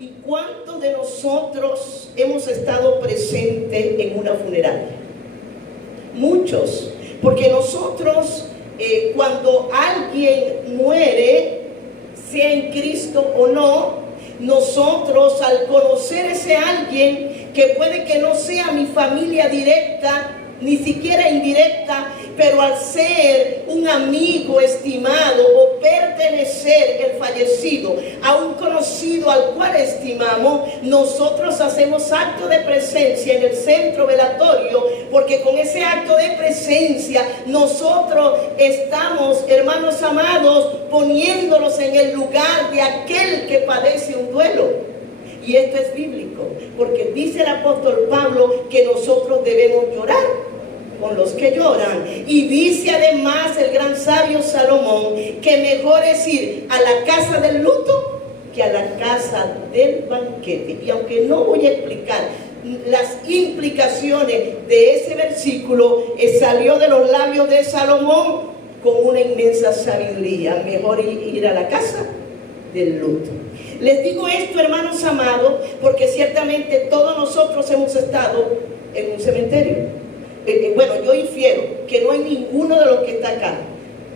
¿Y cuántos de nosotros hemos estado presentes en una funeraria? Muchos, porque nosotros cuando alguien muere, sea en Cristo o no, nosotros al conocer ese alguien, que puede que no sea mi familia directa, ni siquiera indirecta, pero al ser un amigo estimado o pertenecer el fallecido a un conocido al cual estimamos, nosotros hacemos acto de presencia en el centro velatorio, porque con ese acto de presencia nosotros estamos, hermanos amados, poniéndonos en el lugar de aquel que padece un duelo. Y esto es bíblico, porque dice el apóstol Pablo que nosotros debemos llorar con los que lloran. Y dice además el gran sabio Salomón que mejor es ir a la casa del luto que a la casa del banquete. Y aunque no voy a explicar las implicaciones de ese versículo, salió de los labios de Salomón con una inmensa sabiduría. Mejor ir a la casa del luto. Les digo esto, hermanos amados, porque ciertamente todos nosotros hemos estado en un cementerio. Bueno, yo infiero que no hay ninguno de los que está acá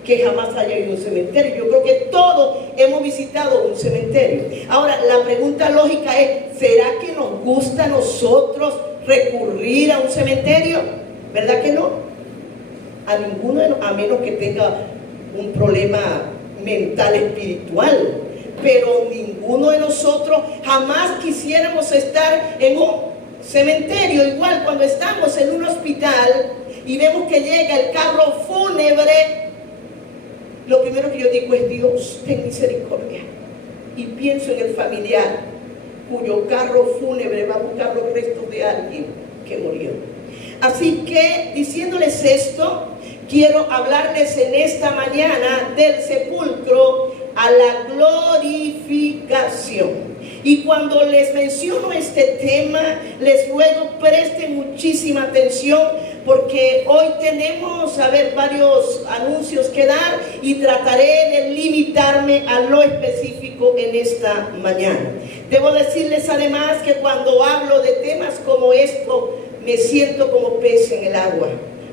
que jamás haya ido a un cementerio. Yo creo que todos hemos visitado un cementerio. Ahora, la pregunta lógica es, ¿será que nos gusta a nosotros recurrir a un cementerio? ¿Verdad que no? A ninguno, a menos que tenga un problema mental, espiritual. Pero ninguno de nosotros jamás quisiéramos estar en un cementerio. Igual cuando estamos en un hospital y vemos que llega el carro fúnebre, lo primero que yo digo es: Dios, ten misericordia. Y pienso en el familiar cuyo carro fúnebre va a buscar los restos de alguien que murió. Así que, diciéndoles esto, quiero hablarles en esta mañana del sepulcro a la glorificación. Y cuando les menciono este tema, les ruego presten muchísima atención, porque hoy tenemos, varios anuncios que dar y trataré de limitarme a lo específico en esta mañana. Debo decirles además que cuando hablo de temas como esto, me siento como pez en el agua.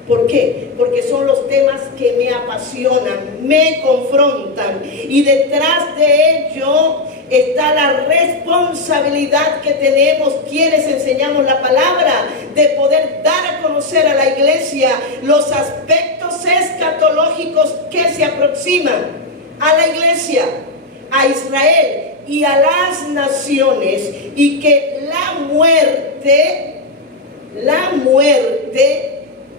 ¿Por qué? Porque son los temas que me apasionan, me confrontan, y detrás de ello está la responsabilidad que tenemos quienes enseñamos la palabra, de poder dar a conocer a la iglesia los aspectos escatológicos que se aproximan a la iglesia, a Israel y a las naciones, y que la muerte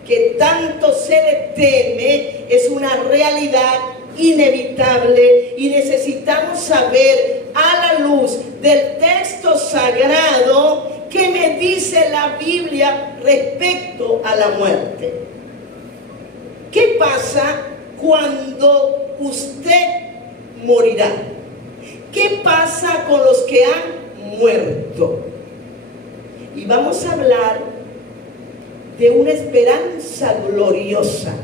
que tanto se le teme es una realidad inevitable, y necesitamos saber, a la luz del texto sagrado, qué me dice la Biblia respecto a la muerte. ¿Qué pasa cuando usted morirá? ¿Qué pasa con los que han muerto? Y vamos a hablar de una esperanza gloriosa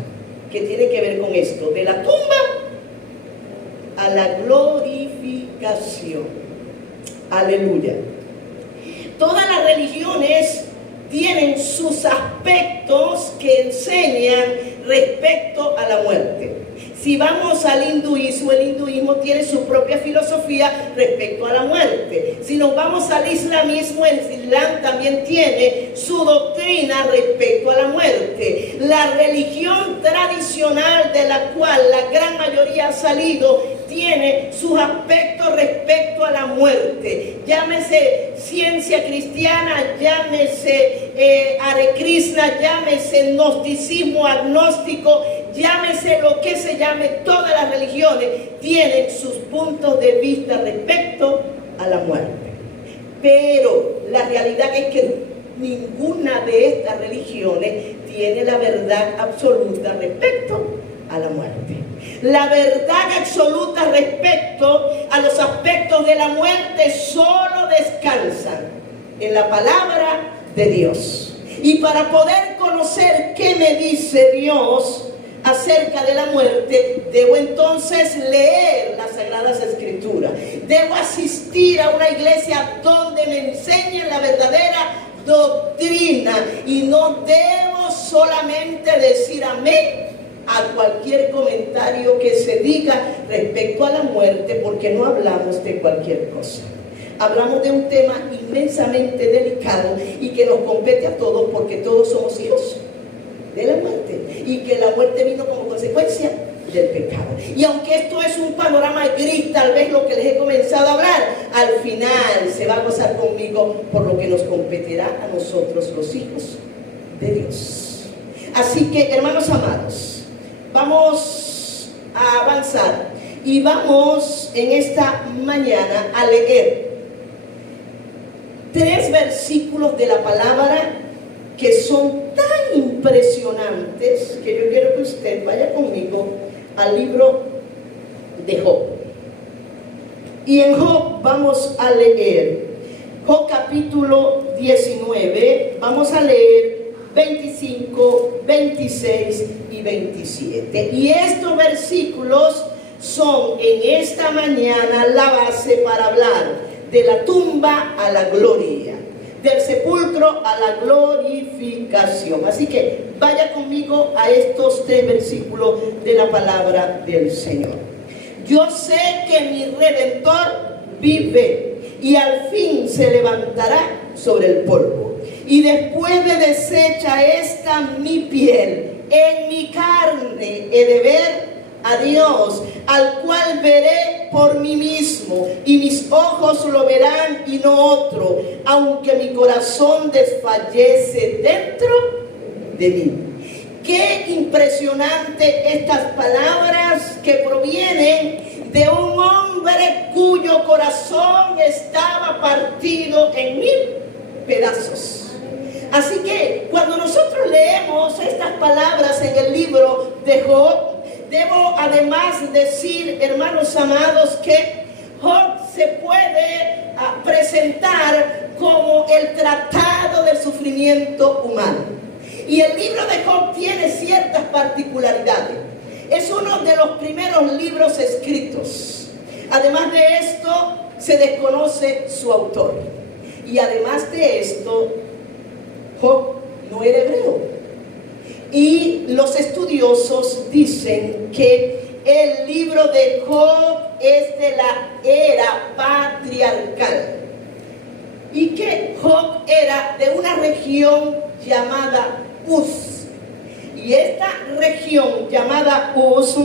que tiene que ver con esto, de la tumba a la glorificación. Aleluya. Todas las religiones tienen sus aspectos que enseñan respecto a la muerte. Si vamos al hinduismo, el hinduismo tiene su propia filosofía respecto a la muerte. Si nos vamos al islamismo, el islam también tiene su doctrina respecto a la muerte. La religión tradicional de la cual la gran mayoría ha salido tiene sus aspectos respecto a la muerte. Llámese ciencia cristiana, llámese Hare Krishna, llámese gnosticismo agnóstico, llámese lo que se llame, todas las religiones tienen sus puntos de vista respecto a la muerte. Pero la realidad es que ninguna de estas religiones tiene la verdad absoluta respecto a la muerte. La verdad absoluta respecto a los aspectos de la muerte solo descansan en la palabra de Dios. Y para poder conocer qué me dice Dios acerca de la muerte, debo entonces leer las Sagradas Escrituras. Debo asistir a una iglesia donde me enseñen la verdadera doctrina y no debo solamente decir amén a cualquier comentario que se diga respecto a la muerte, porque no hablamos de cualquier cosa. Hablamos de un tema inmensamente delicado y que nos compete a todos, porque todos somos hijos de la muerte y que la muerte vino como consecuencia del pecado. Y aunque esto es un panorama gris, tal vez lo que les he comenzado a hablar, al final se va a gozar conmigo por lo que nos competirá a nosotros los hijos de Dios. Así que, hermanos amados, vamos a avanzar y vamos en esta mañana a leer 3 versículos de la palabra que son tan impresionantes que yo quiero que usted vaya conmigo al libro de Job. Y en Job vamos a leer Job capítulo 19, vamos a leer 25, 26 y 27. Y estos versículos son en esta mañana la base para hablar de la tumba a la gloria, del sepulcro a la glorificación. Así que vaya conmigo a estos 3 versículos de la palabra del Señor. Yo sé que mi Redentor vive y al fin se levantará sobre el polvo. Y después de deshecha esta mi piel, en mi carne he de ver a Dios, al cual veré por mí mismo, y mis ojos lo verán y no otro, aunque mi corazón desfallece dentro de mí. Qué impresionante estas palabras que provienen de un hombre cuyo corazón estaba partido en 1000 pedazos. Así que cuando nosotros leemos estas palabras en el libro de Job, debo además decir, hermanos amados, que Job se puede presentar como el tratado del sufrimiento humano. Y el libro de Job tiene ciertas particularidades. Es uno de los primeros libros escritos. Además de esto, se desconoce su autor. Y además de esto, Job no era hebreo. Y los estudiosos dicen que el libro de Job es de la era patriarcal y que Job era de una región llamada Uz. Y esta región llamada Uz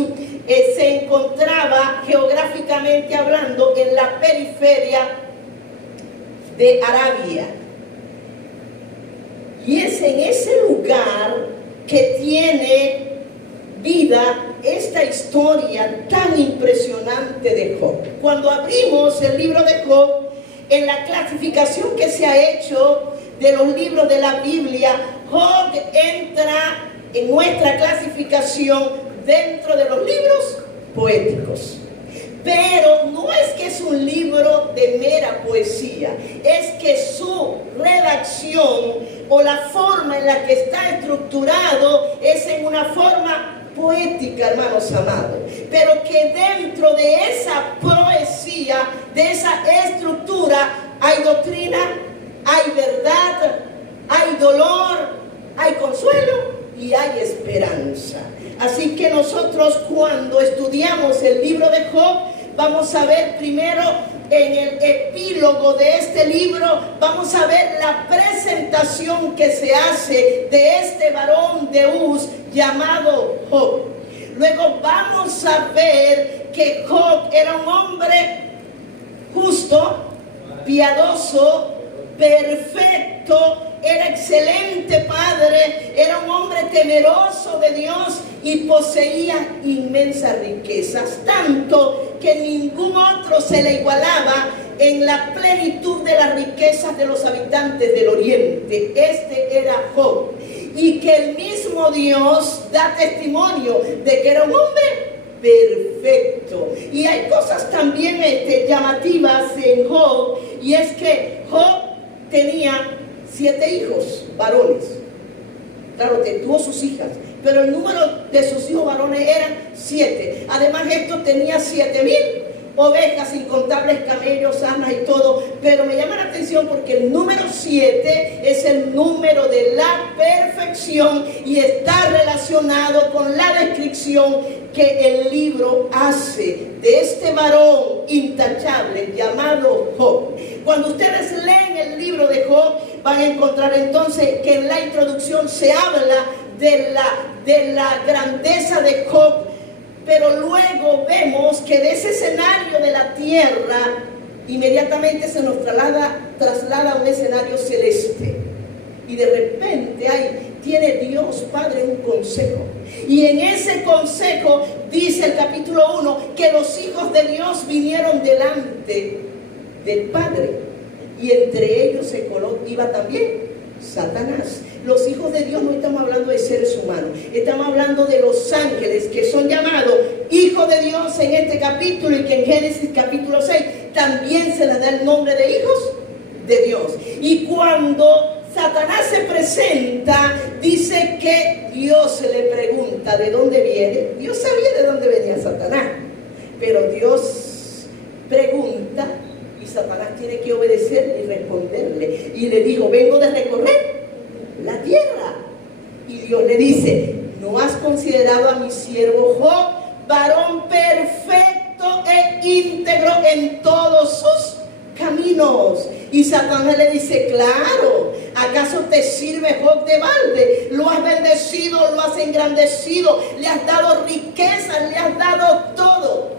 se encontraba geográficamente hablando en la periferia de Arabia. Y es en ese lugar que tiene vida esta historia tan impresionante de Job. Cuando abrimos el libro de Job, en la clasificación que se ha hecho de los libros de la Biblia, Job entra en nuestra clasificación dentro de los libros poéticos. Pero no es que es un libro de mera poesía, es que su redacción o la forma en la que está estructurado es en una forma poética, hermanos amados. Pero que dentro de esa poesía, de esa estructura, hay doctrina, hay verdad, hay dolor, hay consuelo y hay esperanza. Así que nosotros cuando estudiamos el libro de Job, vamos a ver primero en el epílogo de este libro, vamos a ver la presentación que se hace de este varón de Uz llamado Job. Luego vamos a ver que Job era un hombre justo, piadoso, perfecto, era excelente padre, era un hombre temeroso de Dios y poseía inmensas riquezas, tanto que ningún otro se le igualaba en la plenitud de las riquezas de los habitantes del oriente. Este era Job, y que el mismo Dios da testimonio de que era un hombre perfecto. Y hay cosas también llamativas en Job, y es que Job tenía 7 hijos varones. Claro, tuvo sus hijas, pero el número de sus hijos varones eran 7. Además, esto tenía 7,000 ovejas, incontables camellos, asnas y todo. Pero me llama la atención porque el número 7 es el número de la perfección y está relacionado con la descripción que el libro hace de este varón intachable llamado Job. Cuando ustedes leen el libro de Job, van a encontrar entonces que en la introducción se habla de la grandeza de Job, pero luego vemos que de ese escenario de la tierra inmediatamente se nos traslada a un escenario celeste, y de repente tiene Dios Padre un consejo, y en ese consejo dice el capítulo 1 que los hijos de Dios vinieron delante del Padre, y entre ellos iba también Satanás. Los hijos de Dios no estamos hablando de seres humanos, estamos hablando de los ángeles, que son llamados hijos de Dios en este capítulo, y que en Génesis capítulo 6 también se les da el nombre de hijos de Dios. Y cuando Satanás se presenta, dice que Dios se le pregunta de dónde viene. Dios sabía de dónde venía Satanás, pero Dios pregunta y Satanás tiene que obedecer y responderle. Y le dijo: vengo de recorrer la tierra. Y Dios le dice: ¿no has considerado a mi siervo Job, varón perfecto e íntegro en todos sus caminos? Y Satanás le dice: claro, ¿acaso te sirve Job de balde? Lo has bendecido, lo has engrandecido, le has dado riquezas, le has dado todo.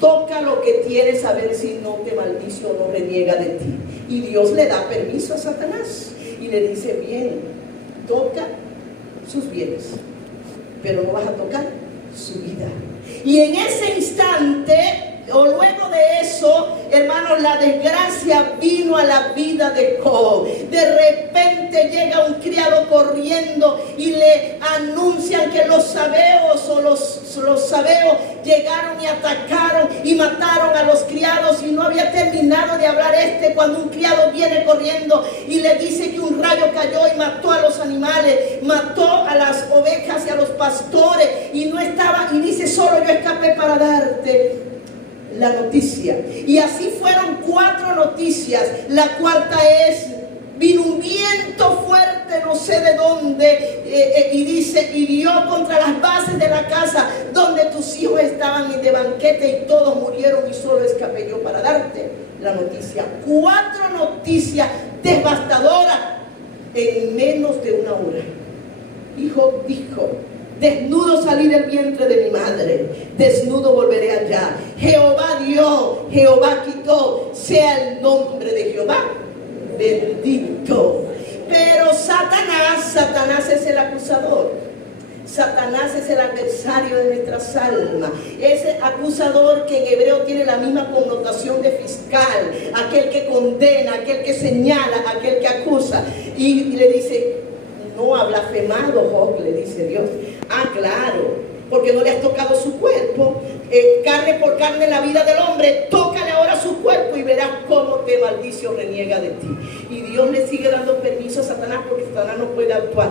Toca lo que tienes a ver si no te maldice o no reniega de ti. Y Dios le da permiso a Satanás y le dice: bien, toca sus bienes, pero no vas a tocar su vida. Y en ese instante, o luego de eso, hermanos, la desgracia vino a la vida de Job. De repente llega un criado corriendo y le anuncian que los sabeos los sabeos llegaron y atacaron y mataron a los criados, y no había terminado de hablar cuando un criado viene corriendo y le dice que un rayo cayó y mató a los animales, mató a las ovejas y a los pastores, y no estaba, y dice: solo yo escapé para darte la noticia. Y así fueron 4 noticias. La cuarta es: vino un viento fuerte, no sé de dónde, y dice: y dio contra las bases de la casa donde tus hijos estaban de banquete, y todos murieron, y solo escapé yo para darte la noticia. 4 noticias devastadoras en menos de una hora. Y Job dijo: desnudo salí del vientre de mi madre, desnudo volveré allá. Jehová dio, Jehová quitó, sea el nombre de Jehová bendito. Pero Satanás es el acusador. Satanás es el adversario de nuestras almas. Ese acusador que en hebreo tiene la misma connotación de fiscal, aquel que condena, aquel que señala, aquel que acusa. Y le dice: no ha blasfemado Job, le dice Dios. Ah, claro, porque no le has tocado su cuerpo. Carne por carne la vida del hombre, tócale ahora su cuerpo y verás cómo te maldice o reniega de ti. Y Dios le sigue dando permiso a Satanás, porque Satanás no puede actuar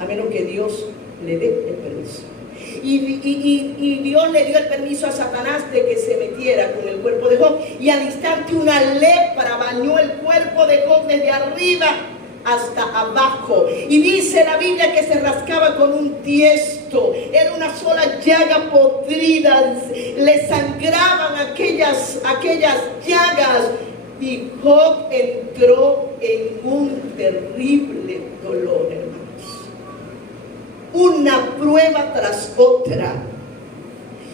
a menos que Dios le dé el permiso. Y Dios le dio el permiso a Satanás de que se metiera con el cuerpo de Job, y al instante una lepra bañó el cuerpo de Job desde arriba hasta abajo, y dice la Biblia que se rascaba con un tiesto. Era una sola llaga podrida, le sangraban aquellas llagas, y Job entró en un terrible dolor, hermanos, una prueba tras otra.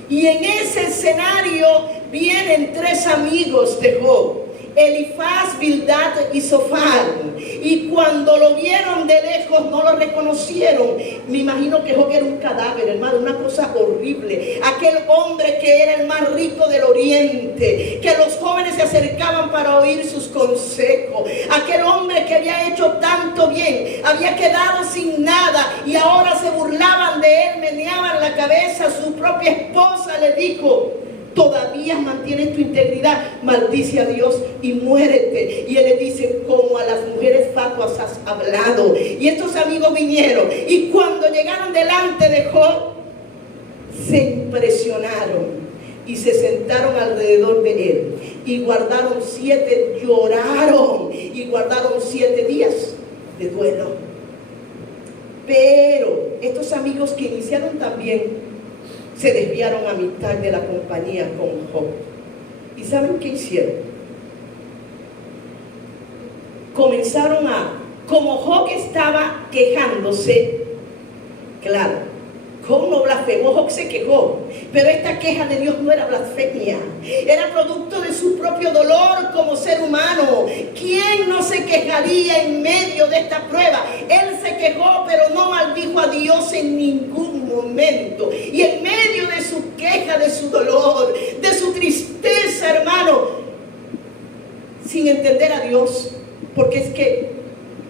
Y en ese escenario vienen 3 amigos de Job: Elifaz, Bildad y Zofar. Y cuando lo vieron de lejos no lo reconocieron. Me imagino que Job era un cadáver, hermano, una cosa horrible. Aquel hombre que era el más rico del oriente, que los jóvenes se acercaban para oír sus consejos. Aquel hombre que había hecho tanto bien, había quedado sin nada, y ahora se burlaban de él, meneaban la cabeza. Su propia esposa le dijo: todavía mantienes tu integridad, maldice a Dios y muérete. Y él le dice, como a las mujeres fatuas has hablado. Y estos amigos vinieron, y cuando llegaron delante de Job, se impresionaron y se sentaron alrededor de él y lloraron y guardaron 7 días de duelo. Pero estos amigos que iniciaron también se desviaron a mitad de la compañía con Job. ¿Y saben qué hicieron? Comenzaron como Job estaba quejándose, claro, Job no blasfemó, Job se quejó, pero esta queja de Dios no era blasfemia, era producto de su propio dolor como ser humano. ¿Quién no se quejaría en medio de esta prueba? Él se quejó, pero no maldijo a Dios en ningún momento. Y en medio de su queja, de su dolor, de su tristeza, hermano, sin entender a Dios, porque es que,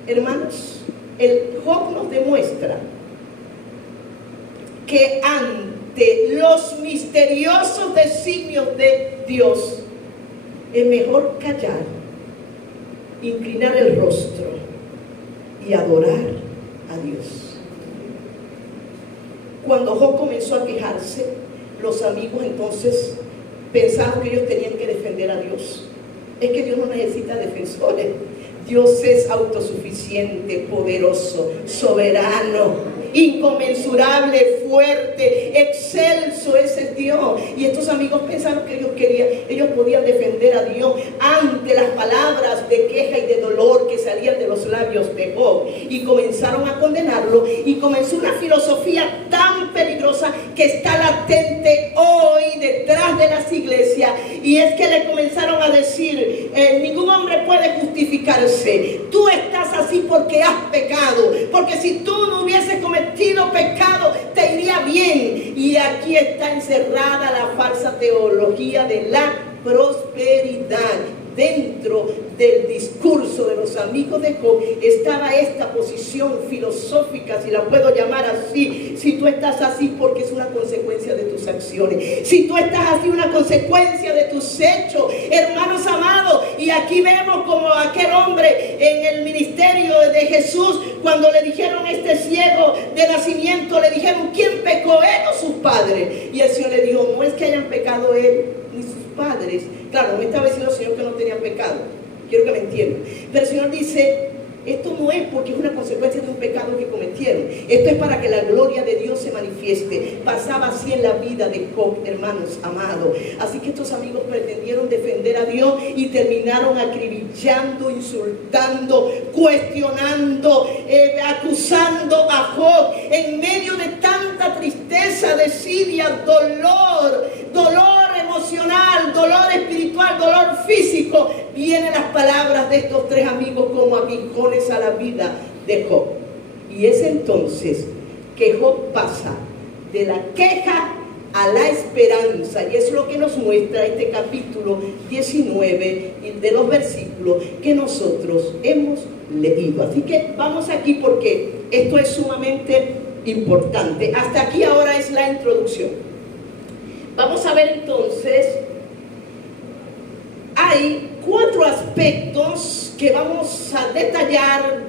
hermanos, el Job nos demuestra que ante los misteriosos designios de Dios es mejor callar, inclinar el rostro y adorar a Dios. Cuando Job comenzó a quejarse, los amigos entonces pensaron que ellos tenían que defender a Dios. Es que Dios no necesita defensores. Dios es autosuficiente, poderoso, soberano, inconmensurable, fuerte, excelso. Ese es Dios. Y estos amigos pensaron que ellos podían defender a Dios ante las palabras de queja y de dolor que salían de los labios de Job, y comenzaron a condenarlo. Y comenzó una filosofía tan peligrosa que está latente hoy detrás de las iglesias, y es que le comenzaron a decir, ningún hombre puede justificarse. Tú estás así porque has pecado, porque si tú no hubieses cometido pecado te iría bien. Y aquí está encerrada la falsa teología de la prosperidad. Dentro del discurso de los amigos de Job estaba esta posición filosófica, si la puedo llamar así. Si tú estás así, porque es una consecuencia de tus acciones. Si tú estás así, una consecuencia de tus hechos, hermanos amados. Y aquí vemos como aquel hombre en el ministerio de Jesús, cuando le dijeron este ciego de nacimiento, le dijeron, ¿quién pecó, él o sus padres? Y el Señor le dijo, no es que hayan pecado él ni sus padres. Claro, no estaba diciendo el Señor que no tenían pecado, quiero que me entiendan. Pero el Señor dice, esto no es porque es una consecuencia de un pecado que cometieron. Esto es para que la gloria de Dios se manifieste. Pasaba así en la vida de Job, hermanos amados. Así que estos amigos pretendieron defender a Dios y terminaron acribillando, insultando, cuestionando, acusando a Job en medio de tanta tristeza, desidia, dolor emocional, dolor espiritual, dolor físico. Vienen las palabras de estos 3 amigos como aguijones a la vida de Job. Y es entonces que Job pasa de la queja a la esperanza, y es lo que nos muestra este capítulo 19 de los versículos que nosotros hemos leído. Así que vamos aquí porque esto es sumamente importante. Hasta aquí ahora es la introducción. Vamos a ver entonces, hay 4 aspectos que vamos a detallar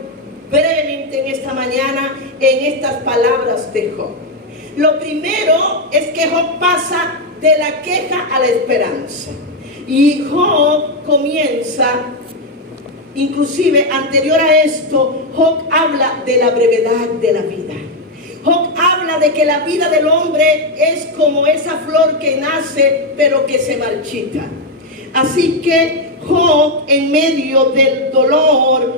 brevemente en esta mañana en estas palabras de Job. Lo primero es que Job pasa de la queja a la esperanza. Y Job comienza, inclusive anterior a esto, Job habla de la brevedad de la vida. Job habla de que la vida del hombre es como esa flor que nace pero que se marchita. Así que Job, en medio del dolor,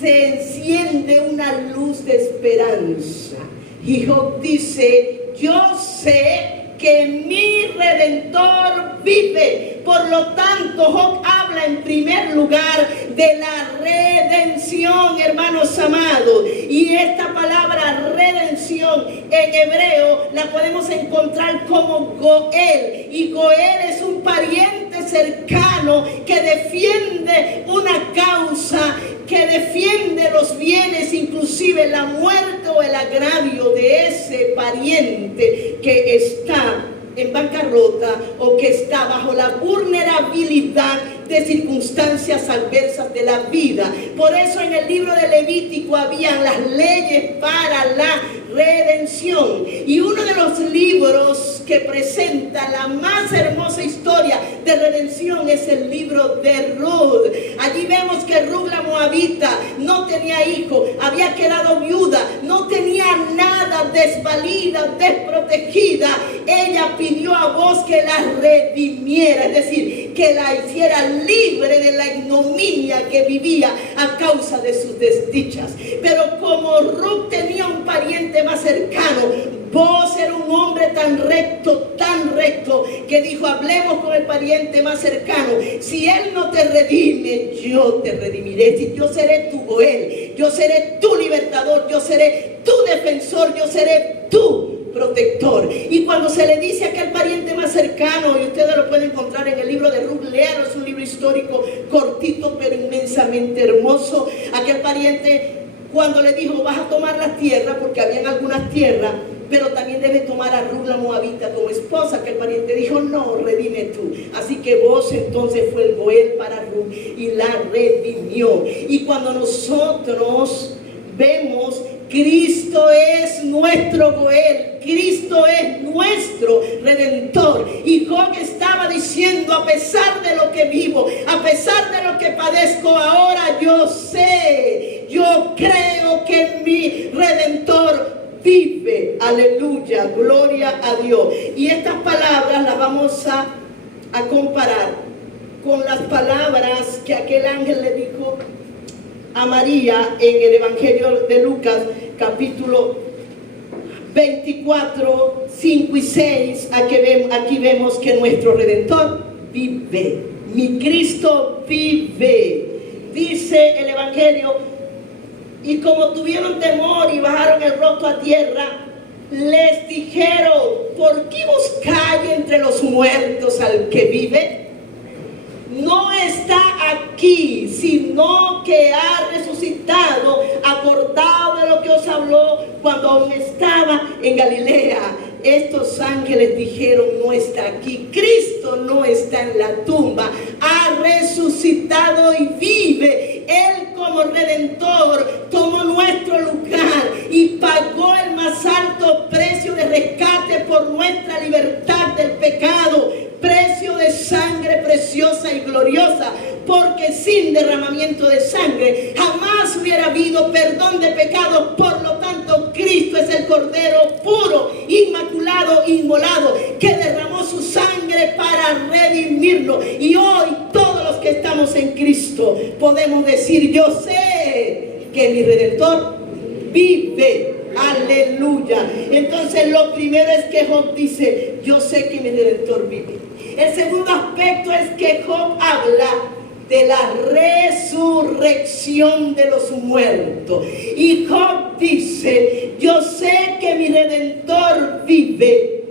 se enciende una luz de esperanza. Y Job dice, yo sé que mi Redentor vive. Por lo tanto, Job habla en primer lugar de la redención, hermanos amados. Y esta palabra redención en hebreo la podemos encontrar como Goel. Y Goel es un pariente cercano que defiende una causa, que defiende los bienes, inclusive la muerte o el agravio de ese pariente que está en bancarrota o que está bajo la vulnerabilidad de circunstancias adversas de la vida. Por eso en el libro de Levítico habían las leyes para la redención, y uno de los libros que presenta la más hermosa historia de redención es el libro de Ruth. Allí vemos que Ruth la moabita no tenía hijo, había quedado viuda, no tenía nada, desvalida, desprotegida. Ella pidió a Booz que la redimiera, es decir, que la hiciera libre de la ignominia que vivía a causa de sus desdichas. Pero como Ruth tenía un pariente más cercano, Booz era un hombre tan recto, que dijo: hablemos con el pariente más cercano. Si él no te redime, yo te redimiré. Si yo seré tu Goel, yo seré tu libertador, yo seré tu defensor, yo seré tu protector. Y cuando se le dice a aquel pariente más cercano, y ustedes lo pueden encontrar en el libro de Ruth, léalo, es un libro histórico cortito pero inmensamente hermoso. Aquel pariente, cuando le dijo: vas a tomar la tierra, porque habían algunas tierras, pero también debes tomar a Ruth la moabita como esposa, que el pariente dijo: no, redime tú. Así que Booz entonces fue el Goel para Ruth y la redimió. Y cuando nosotros vemos, Cristo es nuestro Goel, Cristo es nuestro Redentor. Y Job estaba diciendo: a pesar de lo que vivo, a pesar de lo que padezco ahora, yo sé, yo creo que mi Redentor vive. Aleluya, gloria a Dios. Y estas palabras las vamos a comparar con las palabras que aquel ángel le dijo a María en el Evangelio de Lucas, capítulo 24, 5 y 6. Aquí vemos que nuestro Redentor vive, mi Cristo vive. Dice el Evangelio: y como tuvieron temor y bajaron el rostro a tierra, les dijeron: ¿por qué buscáis entre los muertos al que vive? No está aquí, sino que ha resucitado, acordado de lo que os habló cuando aún estaba en Galilea. Estos ángeles dijeron: no está aquí, Cristo no está en la tumba, ha resucitado y vive. Él como Redentor tomó nuestro lugar y pagó el más alto precio de rescate por nuestra libertad del pecado, precio de sangre preciosa y gloriosa, porque sin derramamiento de sangre jamás hubiera habido perdón de pecados. Por lo tanto, Cristo es el Cordero puro, inmaculado, inmolado, que derramó su sangre para redimirlo. Y hoy todos los que estamos en Cristo podemos decir: yo sé que mi Redentor vive. Aleluya. Entonces lo primero es que Job dice: yo sé que mi Redentor vive. El segundo aspecto es que Job habla de la resurrección de los muertos. Y Job dice: yo sé que mi Redentor vive,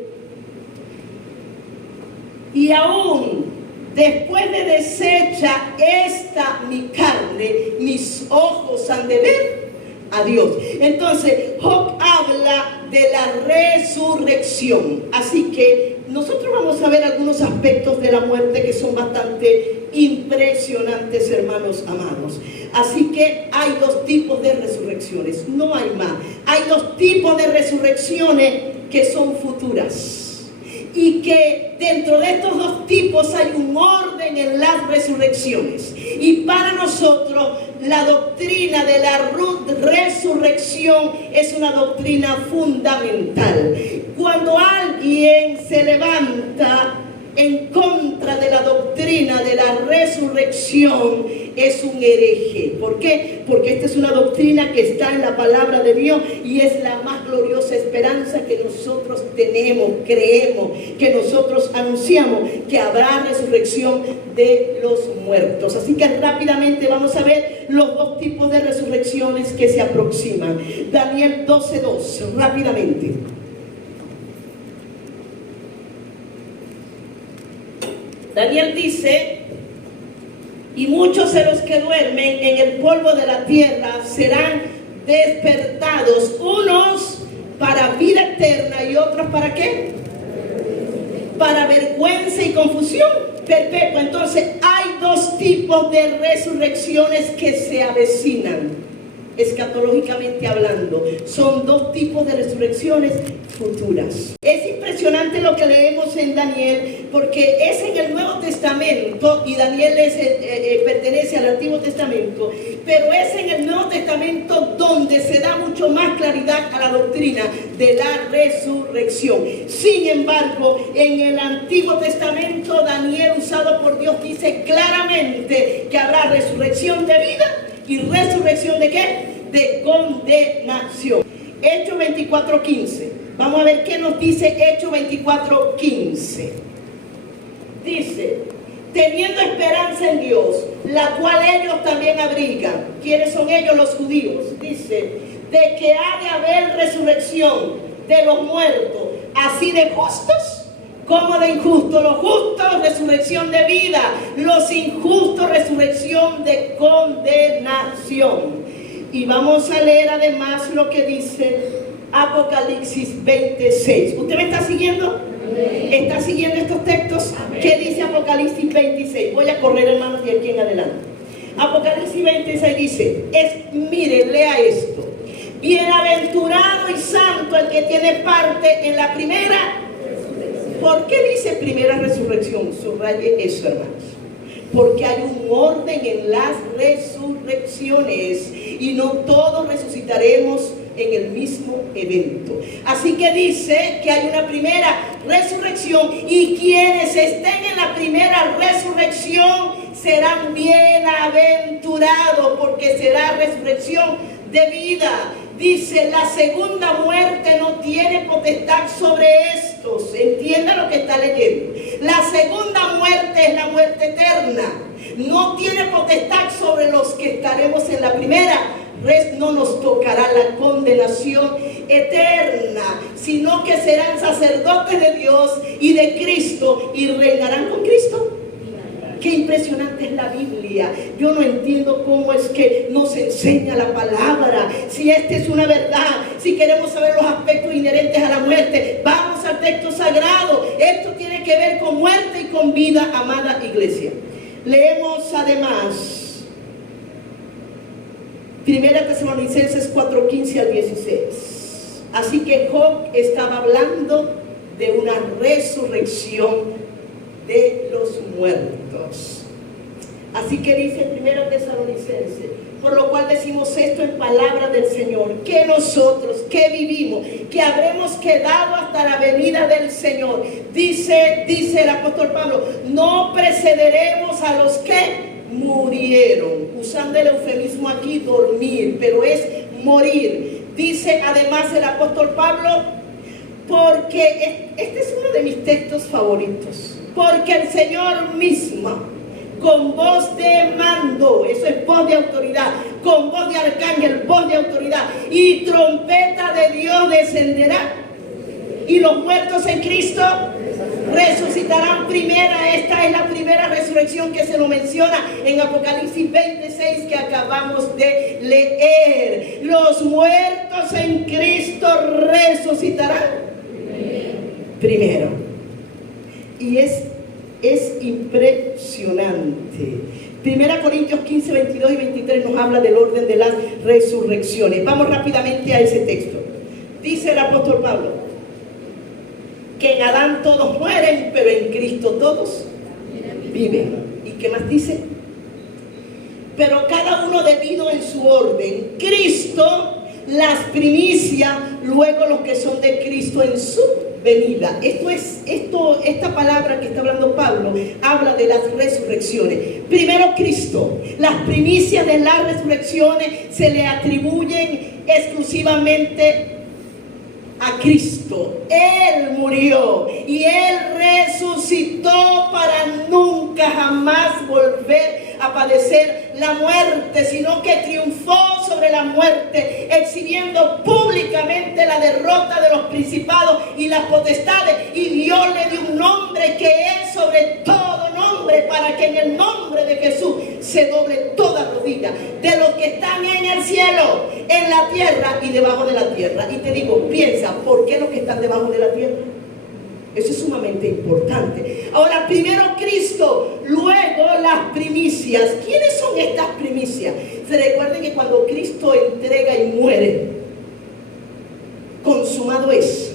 y aún después de deshecha esta mi carne, mis ojos han de ver a Dios. Entonces Job habla de la resurrección. Así que nosotros vamos a ver algunos aspectos de la muerte que son bastante impresionantes, hermanos amados. Así que hay dos tipos de resurrecciones, no hay más. Hay dos tipos de resurrecciones que son futuras, y que dentro de estos dos tipos hay un orden en las resurrecciones. Y para nosotros la doctrina de la resurrección es una doctrina fundamental. Cuando alguien se levanta en contra de la doctrina de la resurrección, es un hereje. ¿Por qué? Porque esta es una doctrina que está en la palabra de Dios y es la más gloriosa esperanza que nosotros tenemos, creemos, que nosotros anunciamos, que habrá resurrección de los muertos. Así que rápidamente vamos a ver los dos tipos de resurrecciones que se aproximan. Daniel 12:2, rápidamente. Daniel dice: y muchos de los que duermen en el polvo de la tierra serán despertados, unos para vida eterna y otros para ¿qué? para vergüenza y confusión perpetua. Entonces hay dos tipos de resurrecciones que se avecinan. Escatológicamente hablando, son dos tipos de resurrecciones futuras. Es impresionante lo que leemos en Daniel, porque es en el Nuevo Testamento, y Daniel pertenece al Antiguo Testamento, pero es en el Nuevo Testamento donde se da mucho más claridad a la doctrina de la resurrección. Sin embargo, en el Antiguo Testamento, Daniel, usado por Dios, dice claramente que habrá resurrección de vida. ¿Y resurrección de qué? De condenación. Hechos 24:15. Vamos a ver qué nos dice Hechos 24:15. Dice: teniendo esperanza en Dios, la cual ellos también abrigan. ¿Quiénes son ellos? Los judíos. Dice: de que ha de haber resurrección de los muertos, así de justos como de injustos. Los justos, resurrección de vida; los injustos, resurrección de condenación. Y vamos a leer además lo que dice Apocalipsis 26. ¿Usted me está siguiendo? Amén. ¿Está siguiendo estos textos? Amén. ¿Qué dice Apocalipsis 26? Voy a correr, hermanos, de aquí en adelante. Apocalipsis 26 dice, mire, lea esto: bienaventurado y santo el que tiene parte en la primera. ¿Por qué dice primera resurrección? Subraye eso, hermanos. Porque hay un orden en las resurrecciones y no todos resucitaremos en el mismo evento. Así que dice que hay una primera resurrección, y quienes estén en la primera resurrección serán bienaventurados, porque será resurrección de vida. Dice: la segunda muerte no tiene potestad sobre estos. Entienda lo que está leyendo. La segunda muerte es la muerte eterna. No tiene potestad sobre los que estaremos en la primera. No nos tocará la condenación eterna, sino que serán sacerdotes de Dios y de Cristo, y reinarán con Cristo. Qué impresionante es la Biblia. Yo no entiendo cómo es que nos enseña la palabra. Si esta es una verdad, si queremos saber los aspectos inherentes a la muerte, vamos al texto sagrado. Esto tiene que ver con muerte y con vida, amada iglesia. Leemos además 1 Tesalonicenses 4:15 al 16. Así que Job estaba hablando de una resurrección de los muertos. Así que dice 1 Tesalonicenses: por lo cual decimos esto en palabra del Señor, que nosotros que vivimos, que habremos quedado hasta la venida del Señor, dice el apóstol Pablo, no precederemos a los que murieron, usando el eufemismo aquí, dormir, pero es morir. Dice además el apóstol Pablo, porque este es uno de mis textos favoritos: porque el Señor mismo, con voz de mando, eso es voz de autoridad, con voz de arcángel, voz de autoridad, y trompeta de Dios descenderá, y los muertos en Cristo resucitarán primera. Esta es la primera resurrección que se nos menciona en Apocalipsis 26 que acabamos de leer. Los muertos en Cristo resucitarán primero. Y es impresionante. 1 Corintios 15, 22 y 23 nos habla del orden de las resurrecciones. Vamos rápidamente a ese texto. Dice el apóstol Pablo que en Adán todos mueren, pero en Cristo todos viven. ¿Y qué más dice? Pero cada uno debido en su orden. Cristo las primicias, luego los que son de Cristo en su venida. Esta palabra que está hablando Pablo habla de las resurrecciones. Primero Cristo. Las primicias de las resurrecciones se le atribuyen exclusivamente a Cristo. Él murió y Él resucitó para nunca jamás volver a padecer la muerte, sino que triunfó sobre la muerte, exhibiendo públicamente la derrota de los principados y las potestades, y Dios le dio un nombre que es sobre todo nombre, para que en el nombre de Jesús se doble toda rodilla de los que están en el cielo, en la tierra y debajo de la tierra. Y te digo, piensa, ¿por qué los que están debajo de la tierra? Eso es sumamente importante. Ahora, primero Cristo, luego las primicias. ¿Quiénes son estas primicias? Se recuerden que cuando Cristo entrega y muere, consumado es.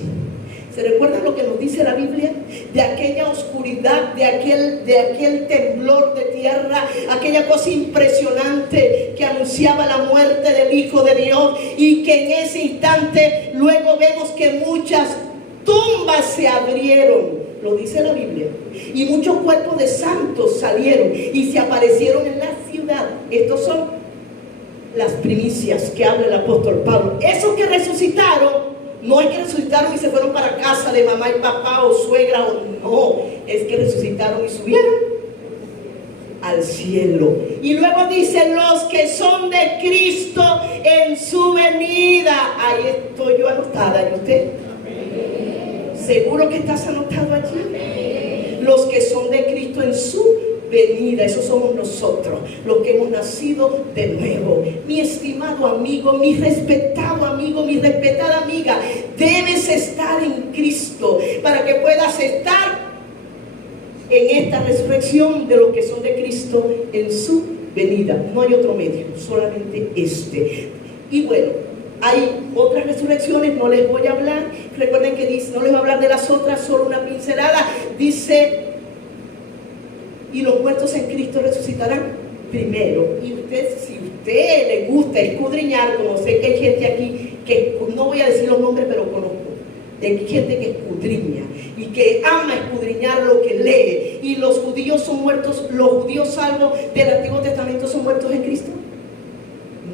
¿Se recuerdan lo que nos dice la Biblia? De aquella oscuridad, de aquel temblor de tierra, aquella cosa impresionante que anunciaba la muerte del Hijo de Dios, y que en ese instante luego vemos que muchas tumbas se abrieron, lo dice la Biblia, y muchos cuerpos de santos salieron y se aparecieron en la ciudad. Estos son las primicias que habla el apóstol Pablo. Esos que resucitaron, no es que resucitaron y se fueron para casa de mamá y papá o suegra, o no, es que resucitaron y subieron al cielo. Y luego dice, los que son de Cristo en su venida. Ahí estoy yo anotada, ¿y usted? ¿Seguro que estás anotado allí? Los que son de Cristo en su venida, esos somos nosotros, los que hemos nacido de nuevo. Mi estimado amigo, mi respetado amigo, mi respetada amiga, debes estar en Cristo para que puedas estar en esta resurrección de los que son de Cristo en su venida. No hay otro medio, solamente este. Y bueno, hay otras resurrecciones, no les voy a hablar. Recuerden que dice, no les voy a hablar de las otras, solo una pincelada. Dice, y los muertos en Cristo resucitarán primero. Y usted, si usted le gusta escudriñar, como sé que hay gente aquí que, no voy a decir los nombres, pero conozco, hay gente que escudriña y que ama escudriñar lo que lee. Y los judíos son muertos, los judíos salvos del Antiguo Testamento son muertos en Cristo.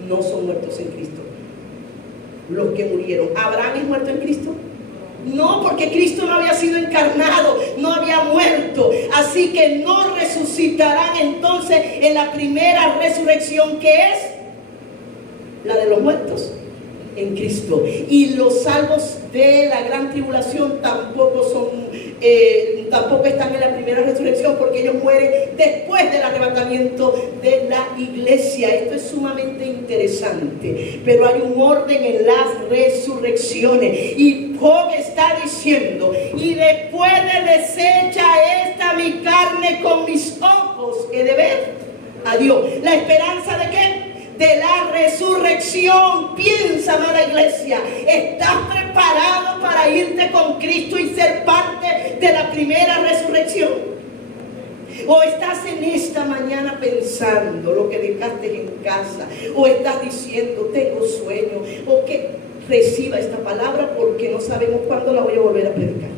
No son muertos en Cristo los que murieron. ¿Abraham es muerto en Cristo? No, porque Cristo no había sido encarnado, no había muerto. Así que no resucitarán entonces en la primera resurrección, que es la de los muertos en Cristo. Y los salvos de la gran tribulación tampoco están en la primera resurrección, porque ellos mueren después del arrebatamiento de la iglesia. Esto es sumamente interesante, pero hay un orden en las resurrecciones. Y Job está diciendo, y después de deshecha esta mi carne, con mis ojos he de ver a Dios. ¿La esperanza de qué? De la resurrección. Piensa, amada iglesia, ¿estás preparado para irte con Cristo y ser parte de la primera resurrección? ¿O estás en esta mañana pensando lo que dejaste en casa? ¿O estás diciendo, tengo sueño? ¿O que reciba esta palabra porque no sabemos cuándo la voy a volver a predicar?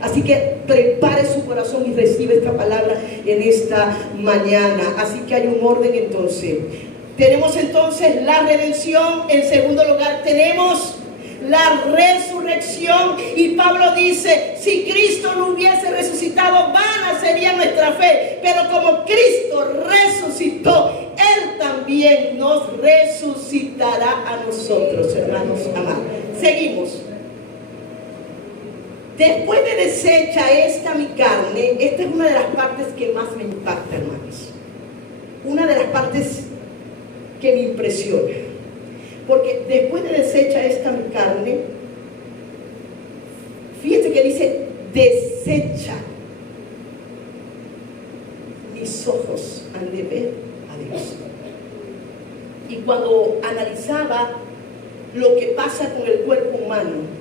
Así que prepare su corazón y recibe esta palabra en esta mañana. Así que hay un orden entonces. Tenemos entonces la redención. En segundo lugar tenemos la resurrección. Y Pablo dice, si Cristo no hubiese resucitado, vana sería nuestra fe. Pero como Cristo resucitó, Él también nos resucitará a nosotros, hermanos amados. Seguimos. Después de deshecha esta mi carne, esta es una de las partes que más me impacta, hermanos. Una de las partes que me impresiona, porque después de deshecha esta mi carne, fíjate que dice desecha, mis ojos han de ver a Dios. Y cuando analizaba lo que pasa con el cuerpo humano,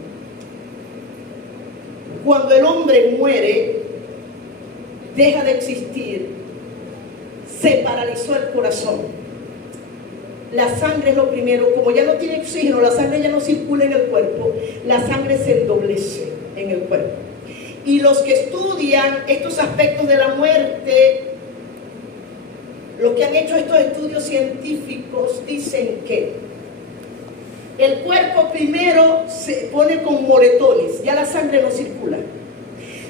cuando el hombre muere, deja de existir, se paralizó el corazón. La sangre es lo primero, como ya no tiene oxígeno, la sangre ya no circula en el cuerpo, la sangre se endoblece en el cuerpo. Y los que estudian estos aspectos de la muerte, los que han hecho estos estudios científicos, dicen que el cuerpo primero se pone con moretones, ya la sangre no circula.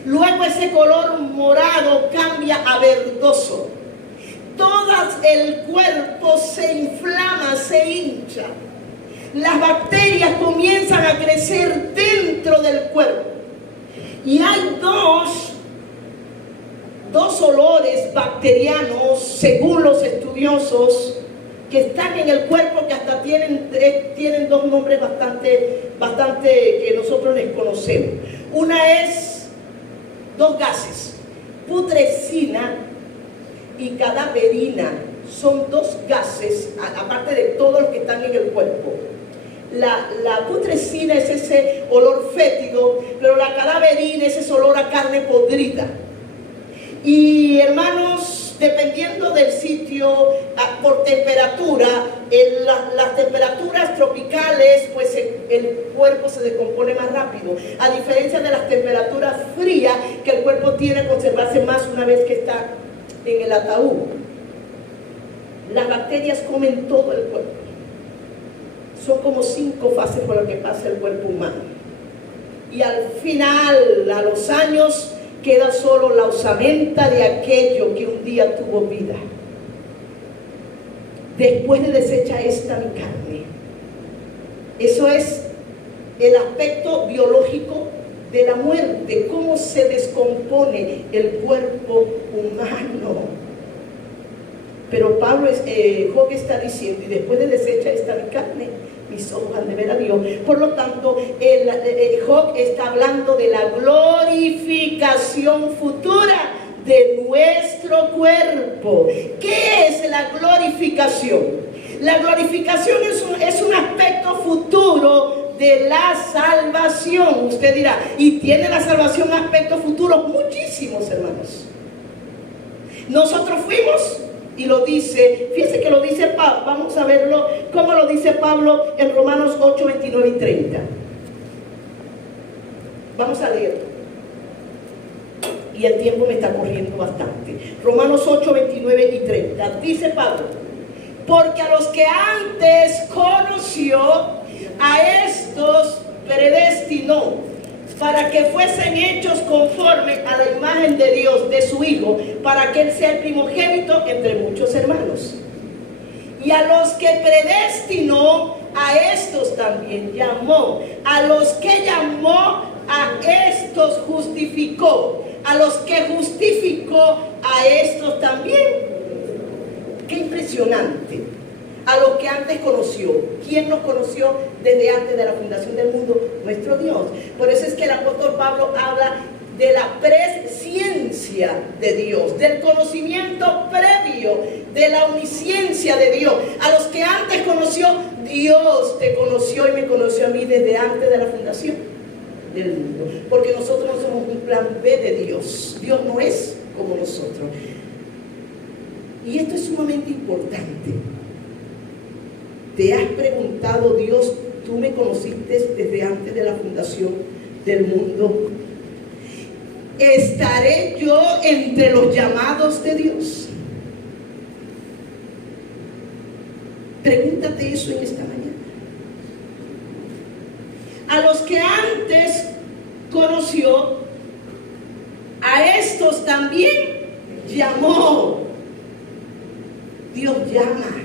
Luego ese color morado cambia a verdoso. Todo el cuerpo se inflama, se hincha. Las bacterias comienzan a crecer dentro del cuerpo. Y hay dos olores bacterianos, según los estudiosos, que están en el cuerpo, que hasta tienen dos nombres bastante que nosotros les conocemos. Una es dos gases, putrescina y cadaverina. Son dos gases, aparte de todos los que están en el cuerpo. La putrescina es ese olor fétido, pero la cadaverina es ese olor a carne podrida. Y hermanos, dependiendo del sitio, por temperatura, las temperaturas tropicales, pues el cuerpo se descompone más rápido, a diferencia de las temperaturas frías, que el cuerpo tiene a conservarse más una vez que está en el ataúd. Las bacterias comen todo el cuerpo. Son como 5 fases por las que pasa el cuerpo humano. Y al final, a los años, queda solo la osamenta de aquello que un día tuvo vida. Después de deshecha esta mi carne. Eso es el aspecto biológico de la muerte, cómo se descompone el cuerpo humano. Pero Job está diciendo, y después de deshecha esta mi carne, mis ojos han de ver a Dios. Por lo tanto, Job está hablando de la glorificación futura de nuestro cuerpo. ¿Qué es la glorificación? La glorificación es un aspecto futuro de la salvación. Usted dirá, ¿y tiene la salvación aspectos futuros? Muchísimos, hermanos. Nosotros fuimos, y lo dice, fíjense que lo dice Pablo, vamos a verlo, cómo lo dice Pablo en Romanos 8, 29 y 30. Vamos a leerlo. Y el tiempo me está corriendo bastante. Romanos 8, 29 y 30. Dice Pablo, porque a los que antes conoció, a estos predestinó para que fuesen hechos conforme a la imagen de Dios, de su Hijo, para que Él sea el primogénito entre muchos hermanos. Y a los que predestinó, a estos también llamó. A los que llamó, a estos justificó. A los que justificó, a estos también. ¡Qué impresionante! A los que antes conoció. ¿Quién nos conoció desde antes de la fundación del mundo? Nuestro Dios. Por eso es que el apóstol Pablo habla de la presciencia de Dios, del conocimiento previo, de la omnisciencia de Dios. A los que antes conoció, Dios te conoció y me conoció a mí desde antes de la fundación del mundo. Porque nosotros no somos un plan B de Dios. Dios no es como nosotros. Y esto es sumamente importante. ¿Te has preguntado, Dios, tú me conociste desde antes de la fundación del mundo? ¿Estaré yo entre los llamados de Dios? Pregúntate eso en esta mañana. A los que antes conoció, a estos también llamó. Dios llama.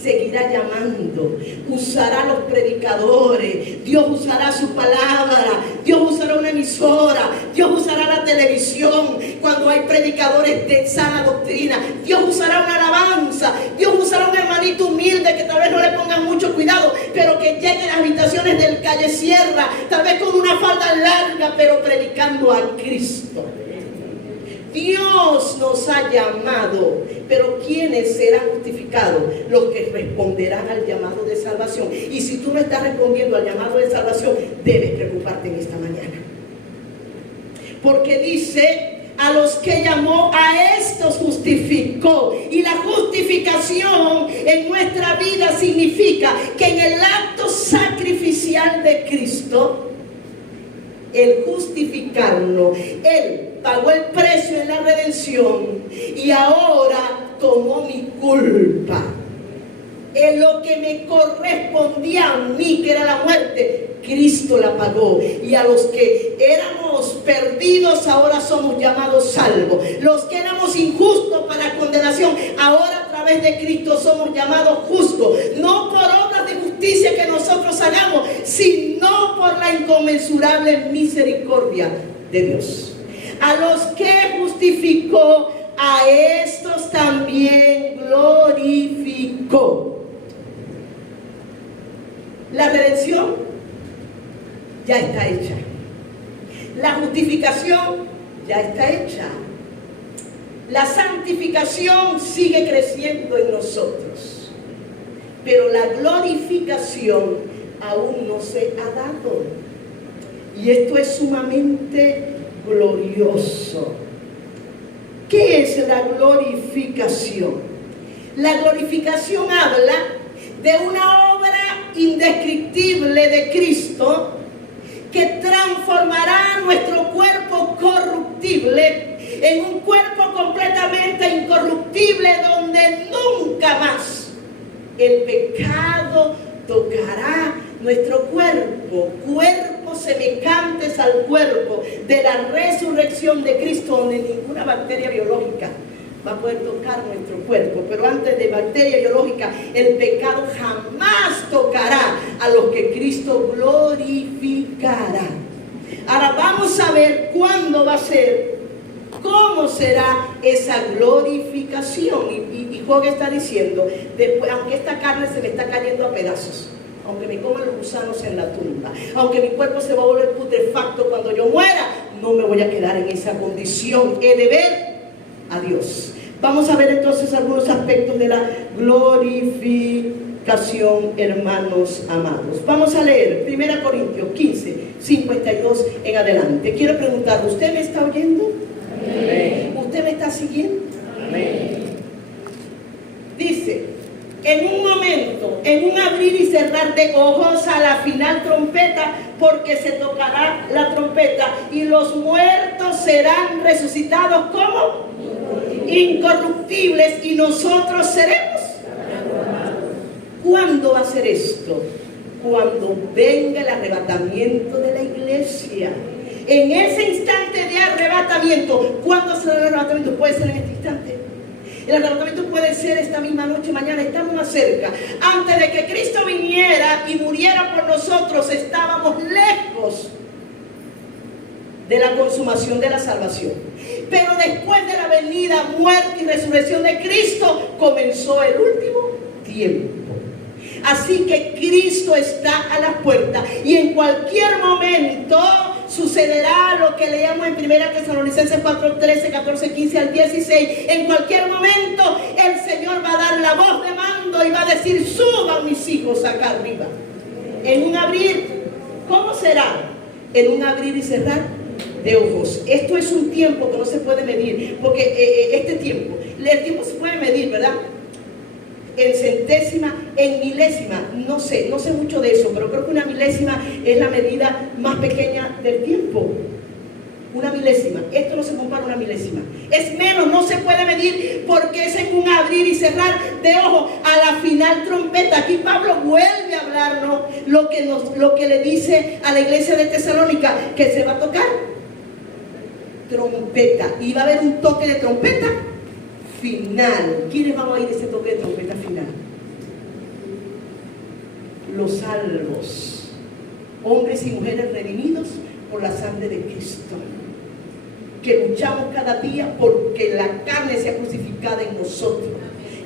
Seguirá llamando, usará los predicadores, Dios usará su palabra, Dios usará una emisora, Dios usará la televisión cuando hay predicadores de sana doctrina, Dios usará una alabanza, Dios usará un hermanito humilde que tal vez no le pongan mucho cuidado, pero que llegue a las habitaciones del Calle Sierra, tal vez con una falda larga, pero predicando a Cristo. Dios nos ha llamado, pero ¿quiénes serán justificados? Los que responderán al llamado de salvación. Y si tú no estás respondiendo al llamado de salvación, debes preocuparte en esta mañana. Porque dice, a los que llamó, a estos justificó. Y la justificación en nuestra vida significa que en el acto sacrificial de Cristo, el justificarnos, Él pagó el precio en la redención y ahora tomó mi culpa. En lo que me correspondía a mí, que era la muerte, Cristo la pagó. Y a los que éramos perdidos, ahora somos llamados salvos. Los que éramos injustos para condenación, ahora a través de Cristo somos llamados justos. No por obras de justicia que nosotros hagamos, sino por la inconmensurable misericordia de Dios. A los que justificó, a estos también glorificó. La redención ya está hecha. La justificación ya está hecha. La santificación sigue creciendo en nosotros, pero la glorificación aún no se ha dado. Y esto es sumamente glorioso. ¿Qué es la glorificación? La glorificación habla de una obra indescriptible de Cristo que transformará nuestro cuerpo corruptible en un cuerpo completamente incorruptible, donde nunca más el pecado tocará nuestro cuerpo, cuerpos semejantes al cuerpo de la resurrección de Cristo, donde ninguna bacteria biológica va a poder tocar nuestro cuerpo. Pero antes de bacteria biológica, el pecado jamás tocará a los que Cristo glorificará. Ahora vamos a ver cuándo va a ser, cómo será esa glorificación. Y Job está diciendo, después, aunque esta carne se me está cayendo a pedazos, aunque me coman los gusanos en la tumba, aunque mi cuerpo se va a volver putrefacto cuando yo muera, no me voy a quedar en esa condición. He de ver a Dios. Vamos a ver entonces algunos aspectos de la glorificación, hermanos amados. Vamos a leer 1 Corintios 15, 52 en adelante. Quiero preguntarle, ¿usted me está oyendo? Amén. ¿Usted me está siguiendo? Amén. Dice, en un momento, en un abrir y cerrar de ojos, a la final trompeta, porque se tocará la trompeta y los muertos serán resucitados como incorruptibles, y nosotros seremos. ¿Cuándo va a ser esto? Cuando venga el arrebatamiento de la iglesia. En ese instante de arrebatamiento. ¿Cuándo será el arrebatamiento? Puede ser en este instante. El arrebatamiento puede ser esta misma noche, mañana. Estamos más cerca. Antes de que Cristo viniera y muriera por nosotros, estábamos lejos de la consumación de la salvación. Pero después de la venida, muerte y resurrección de Cristo, comenzó el último tiempo. Así que Cristo está a la puerta, y en cualquier momento sucederá lo que leemos en 1 Tesalonicenses 4, 13, 14, 15 al 16. En cualquier momento el Señor va a dar la voz de mando y va a decir: suban mis hijos acá arriba. En un abrir, ¿cómo será? En un abrir y cerrar de ojos. Esto es un tiempo que no se puede medir, porque el tiempo se puede medir, ¿verdad? En centésima, en milésima, no sé mucho de eso, pero creo que una milésima es la medida más pequeña del tiempo. Una milésima, esto no se compara a una milésima, es menos, no se puede medir, porque es en un abrir y cerrar de ojos, a la final trompeta. Aquí Pablo vuelve a hablarnos lo que le dice a la iglesia de Tesalónica, que se va a tocar trompeta, y va a haber un toque de trompeta final. ¿Quiénes van a ir a ese toque de trompeta final? Los salvos, hombres y mujeres redimidos por la sangre de Cristo, que luchamos cada día porque la carne sea crucificada en nosotros,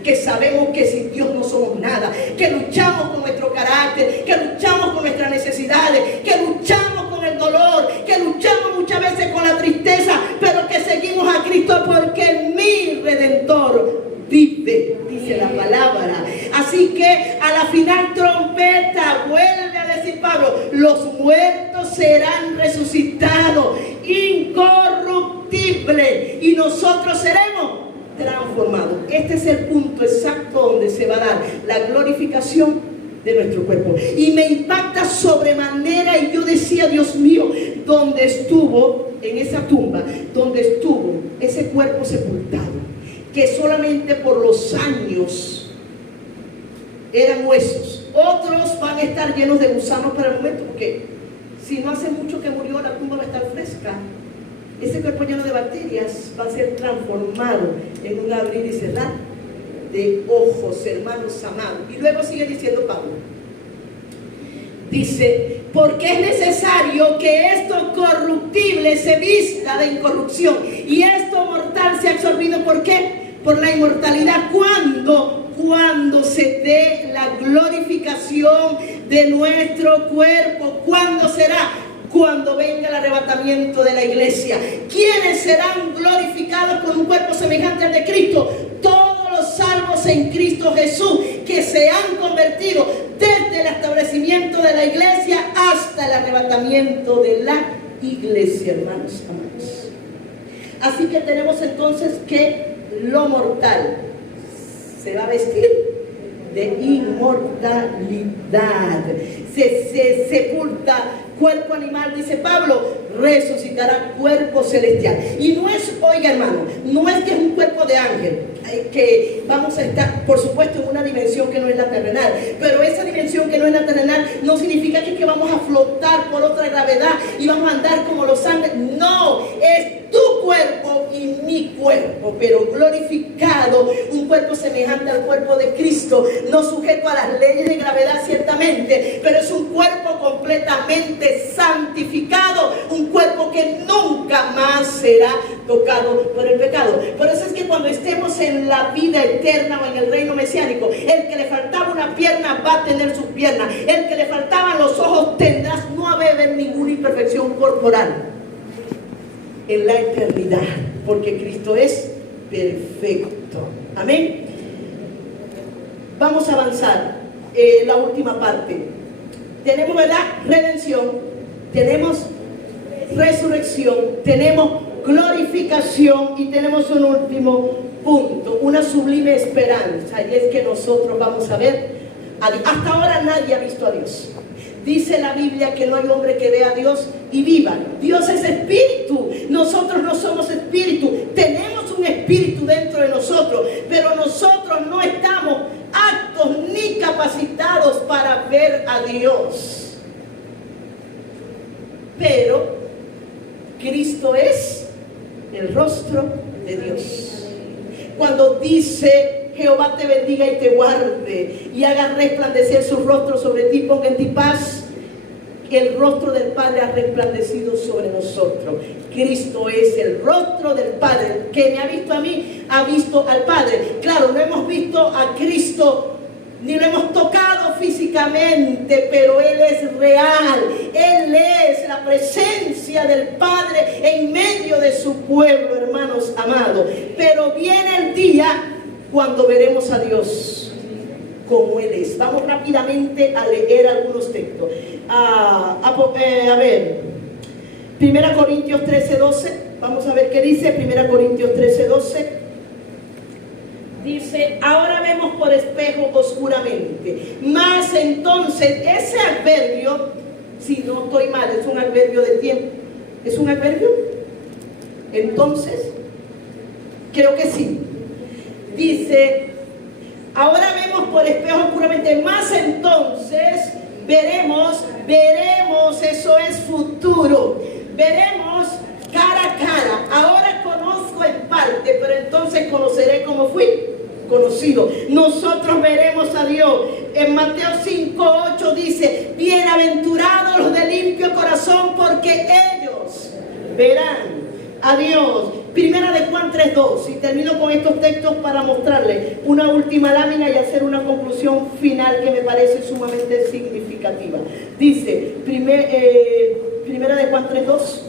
que sabemos que sin Dios no somos nada, que luchamos con nuestro carácter, que luchamos con nuestras necesidades, que luchamos con el dolor, que luchamos muchas veces con la tristeza, pero que seguimos a Cristo porque mi Redentor vive, dice la palabra. Así que a la final trompeta, vuelve a decir Pablo, los muertos serán resucitados, incorruptibles, y nosotros seremos transformados. Este es el punto exacto donde se va a dar la glorificación de nuestro cuerpo. Y me impacta sobremanera, y yo decía: Dios mío, donde estuvo, en esa tumba, donde estuvo ese cuerpo sepultado, que solamente por los años eran huesos. Otros van a estar llenos de gusanos para el momento, porque si no hace mucho que murió, la tumba va a estar fresca. Ese cuerpo lleno de bacterias va a ser transformado en un abrir y cerrar de ojos, hermanos amados. Y luego sigue diciendo Pablo, dice: porque es necesario que esto corruptible se vista de incorrupción, y esto mortal sea absorbido. ¿Por qué? Por la inmortalidad. Cuando se dé la glorificación de nuestro cuerpo. ¿Cuándo será? cuando venga el arrebatamiento de la iglesia. ¿Quiénes serán glorificados con un cuerpo semejante al de Cristo? Todos los salvos en Cristo Jesús, que se han convertido desde el establecimiento de la iglesia hasta el arrebatamiento de la iglesia, hermanos amados. Así que tenemos entonces que lo mortal se va a vestir de inmortalidad, se sepulta cuerpo animal, dice Pablo, resucitará cuerpo celestial. Y no es, oiga hermano, no es que es un cuerpo de ángel, que vamos a estar, por supuesto, en una dimensión que no es la terrenal, pero esa dimensión que no es la terrenal no significa que vamos a flotar por otra gravedad y vamos a andar como los ángeles. No, es tu cuerpo y mi cuerpo, pero glorificado, un cuerpo semejante al cuerpo de Cristo, no sujeto a las leyes de gravedad ciertamente, pero es un cuerpo completamente santificado, un cuerpo que nunca más será tocado por el pecado. Por eso es que cuando estemos en la vida eterna o en el reino mesiánico, el que le faltaba una pierna va a tener sus piernas, el que le faltaban los ojos tendrás, no va a haber ninguna imperfección corporal en la eternidad, porque Cristo es perfecto. Amén. Vamos a avanzar. La última parte. Tenemos, ¿verdad?, redención, tenemos resurrección, tenemos glorificación y tenemos un último punto, una sublime esperanza, y es que nosotros vamos a ver a Dios. Hasta ahora nadie ha visto a Dios. Dice la Biblia que no hay hombre que vea a Dios y viva. Dios es espíritu, nosotros no somos espíritu, tenemos un espíritu dentro de nosotros, pero nosotros no estamos aptos ni capacitados para ver a Dios. Pero Cristo es el rostro de Dios. Cuando dice: Jehová te bendiga y te guarde y haga resplandecer su rostro sobre ti, ponga en ti paz, el rostro del Padre ha resplandecido sobre nosotros. Cristo es el rostro del Padre. El que me ha visto a mí, ha visto al Padre. Claro, no hemos visto a Cristo ni lo hemos tocado físicamente, pero Él es real. Él es la presencia del Padre en medio de su pueblo, hermanos amados. Pero viene el día cuando veremos a Dios como Él es. Vamos rápidamente a leer algunos textos. A ver, 1 Corintios 13:12. Vamos a ver qué dice 1 Corintios 13:12. Dice: ahora vemos por espejo oscuramente, mas entonces, ese adverbio, si no estoy mal, es un adverbio de tiempo. ¿Es un adverbio? Entonces, creo que sí. Dice: ahora vemos por espejo oscuramente, mas entonces veremos, eso es futuro, veremos cara a cara. Ahora conozco en parte, pero entonces conoceré como fui conocido. Nosotros veremos a Dios. En Mateo 5:8 dice: bienaventurados los de limpio corazón, porque ellos verán a Dios. Primera de Juan 3:2. Y termino con estos textos para mostrarles una última lámina y hacer una conclusión final que me parece sumamente significativa. Dice, primera de Juan 3:2.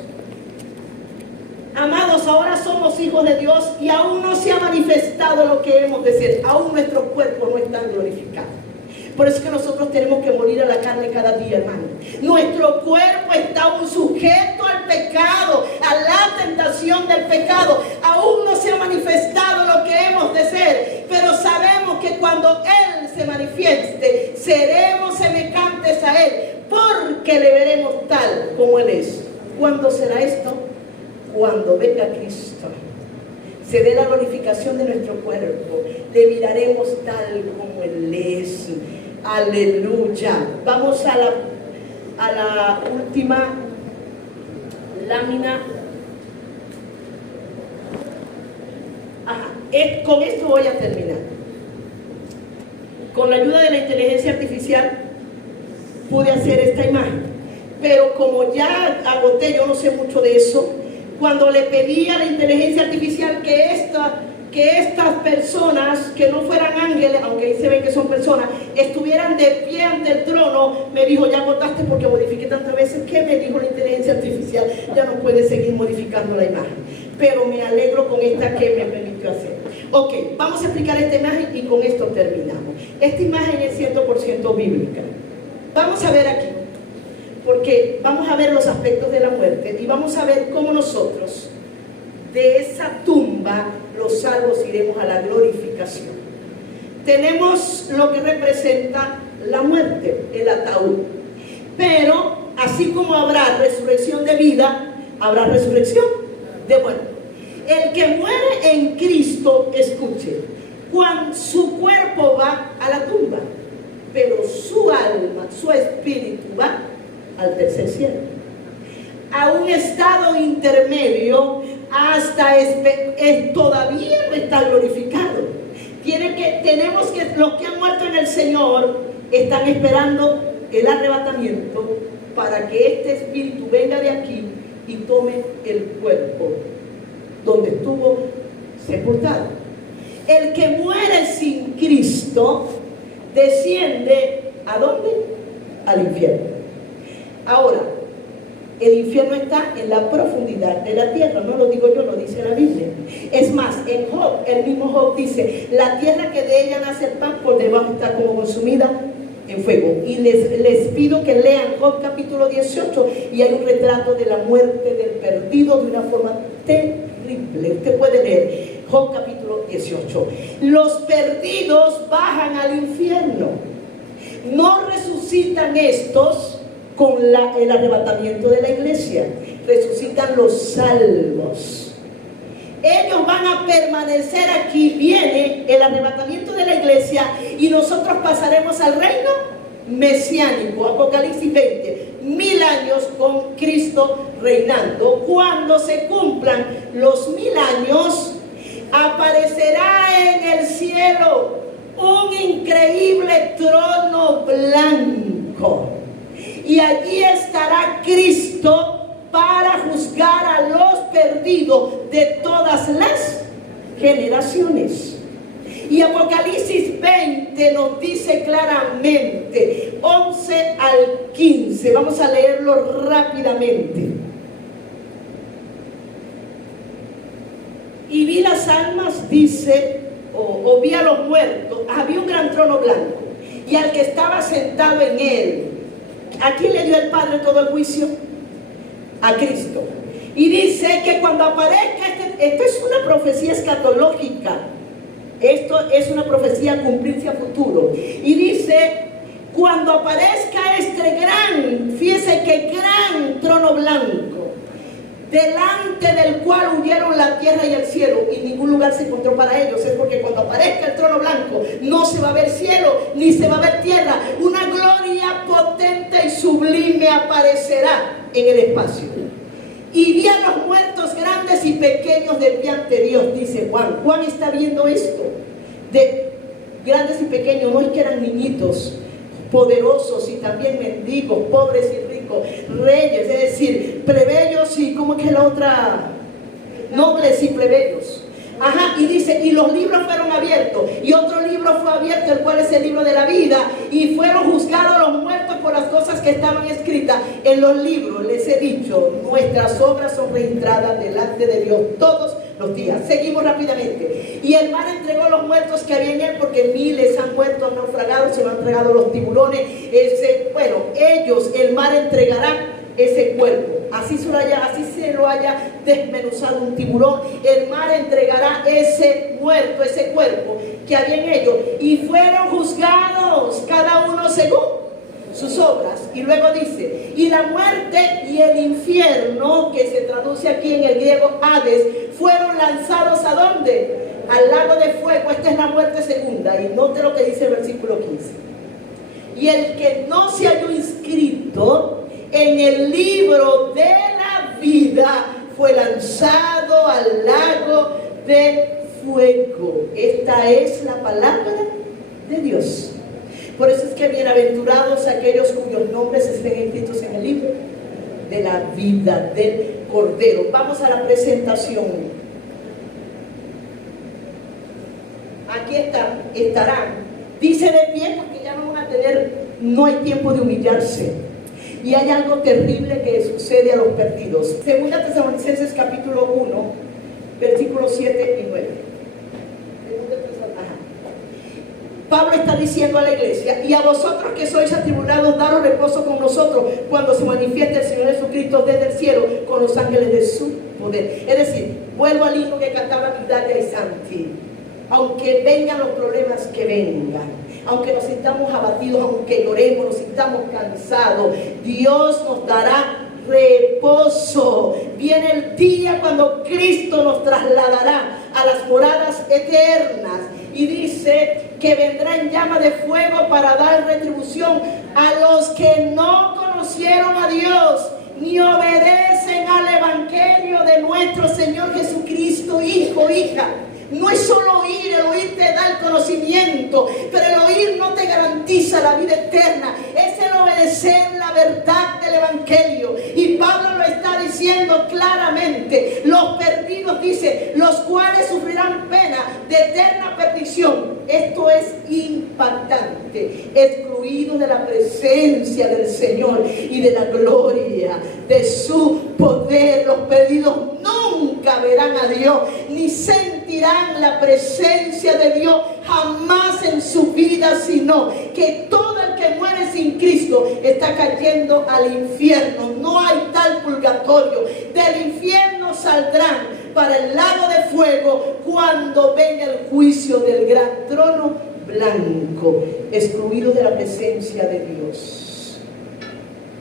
Amados, ahora somos hijos de Dios y aún no se ha manifestado lo que hemos de ser. Aún nuestros cuerpos no están glorificados. Por eso es que nosotros tenemos que morir a la carne cada día, hermano. Nuestro cuerpo está aún sujeto al pecado, a la tentación del pecado. Aún no se ha manifestado lo que hemos de ser, pero sabemos que cuando Él se manifieste, seremos semejantes a Él, porque le veremos tal como Él es. ¿Cuándo será esto? Cuando venga Cristo, se dé la glorificación de nuestro cuerpo, le miraremos tal como Él es. Aleluya. Vamos a la última lámina. Con esto voy a terminar. Con la ayuda de la inteligencia artificial pude hacer esta imagen, pero como ya agoté, yo no sé mucho de eso. Cuando le pedí a la inteligencia artificial que que estas personas, que no fueran ángeles, aunque ahí se ven que son personas, estuvieran de pie ante el trono, me dijo, ya votaste porque modifiqué tantas veces. ¿Qué me dijo la inteligencia artificial? Ya no puede seguir modificando la imagen. Pero me alegro con esta que me permitió hacer. Ok, vamos a explicar esta imagen y con esto terminamos. Esta imagen es 100% bíblica. Vamos a ver aquí, porque vamos a ver los aspectos de la muerte y vamos a ver cómo nosotros de esa tumba los salvos iremos a la glorificación. Tenemos lo que representa la muerte, el ataúd, pero así como habrá resurrección de vida, habrá resurrección de muerte. El que muere en Cristo, escuche, cuando su cuerpo va a la tumba, pero su alma, su espíritu va al tercer cielo, a un estado intermedio, hasta todavía no está glorificado. Tenemos que, los que han muerto en el Señor están esperando el arrebatamiento para que este espíritu venga de aquí y tome el cuerpo donde estuvo sepultado. El que muere sin Cristo desciende ¿a dónde? Al infierno. Ahora, el infierno está en la profundidad de la tierra, no lo digo yo, lo dice la Biblia. Es más, en Job, el mismo Job dice, la tierra que de ella nace el pan, por debajo está como consumida en fuego. Y les pido que lean Job capítulo 18, y hay un retrato de la muerte del perdido de una forma terrible. Usted puede leer Job capítulo 18. Los perdidos bajan al infierno. No resucitan estos con el arrebatamiento de la iglesia, resucitan los salvos. Ellos van a permanecer aquí, viene el arrebatamiento de la iglesia y nosotros pasaremos al reino mesiánico. Apocalipsis 20, 1000 años con Cristo reinando. Cuando se cumplan los 1000 años, aparecerá en el cielo un increíble trono blanco. Y allí estará Cristo para juzgar a los perdidos de todas las generaciones. Y Apocalipsis 20 nos dice claramente, 11 al 15, vamos a leerlo rápidamente. Y vi las almas, dice, o vi a los muertos, había un gran trono blanco, y al que estaba sentado en él. ¿A quién le dio el Padre todo el juicio? A Cristo. Y dice que cuando aparezca, esto es una profecía escatológica, esto es una profecía a cumplirse a futuro. Y dice, cuando aparezca este gran, fíjese que gran trono blanco, delante del cual huyeron la tierra y el cielo, y ningún lugar se encontró para ellos. Es porque cuando aparezca el trono blanco no se va a ver cielo ni se va a ver tierra. Una gloria potente y sublime aparecerá en el espacio. Y vi a los muertos grandes y pequeños de pie ante Dios, dice Juan. Juan está viendo esto de grandes y pequeños, no es que eran niñitos, poderosos y también mendigos, pobres y ricos, reyes, es decir, plebeyos y ¿cómo que la otra? Nobles y plebeyos. Ajá, y dice, y los libros fueron abiertos, y otro libro fue abierto, el cual es el libro de la vida, y fueron juzgados los muertos por las cosas que estaban escritas en los libros. Les he dicho, nuestras obras son registradas delante de Dios todos los días. Seguimos rápidamente. Y el mar entregó los muertos que había en él, porque miles han muerto, han naufragado, se lo han entregado los tiburones. Ellos, el mar entregará ese cuerpo. Así se lo haya desmenuzado un tiburón, el mar entregará ese muerto, ese cuerpo que había en ellos, y fueron juzgados cada uno según sus obras. Y luego dice, y la muerte y el infierno, que se traduce aquí en el griego Hades, fueron lanzados ¿a dónde? Al lago de fuego. Esta es la muerte segunda, y note lo que dice el versículo 15. Y el que no se halló inscrito en el libro de la vida fue lanzado al lago de fuego. Esta es la palabra de Dios. Por eso es que bienaventurados aquellos cuyos nombres estén escritos en el libro de la vida del Cordero. Vamos a la presentación. aquí estarán. Dice de pie porque ya no hay tiempo de humillarse. Y hay algo terrible que sucede a los perdidos. Segunda Tesalonicenses capítulo 1, versículos 7 y 9. Pablo está diciendo a la iglesia: y a vosotros que sois atribulados, daros reposo con nosotros cuando se manifieste el Señor Jesucristo desde el cielo con los ángeles de su poder. Es decir, vuelvo al himno que cantaba Vidalia y Santi. Aunque vengan los problemas que vengan, aunque nos sintamos abatidos, aunque lloremos, nos sintamos cansados, Dios nos dará reposo. Viene el día cuando Cristo nos trasladará a las moradas eternas. Y dice que vendrá en llama de fuego para dar retribución a los que no conocieron a Dios ni obedecen al evangelio de nuestro Señor Jesucristo. Hijo, hija, no es solo oír, el oír te da el conocimiento, pero el oír no te garantiza la vida eterna, es el obedecer la verdad del evangelio. Y Pablo lo está diciendo claramente: los perdidos, dice, los cuales sufrirán pena de eterna perdición. Esto es impactante, excluidos de la presencia del Señor y de la gloria de su poder. Los perdidos nunca verán a Dios, ni sentirán la presencia de Dios jamás en su vida, sino que todo el que muere sin Cristo está cayendo al infierno. No hay tal purgatorio. Del infierno saldrán para el lago de fuego cuando venga el juicio del gran trono blanco, excluidos de la presencia de Dios.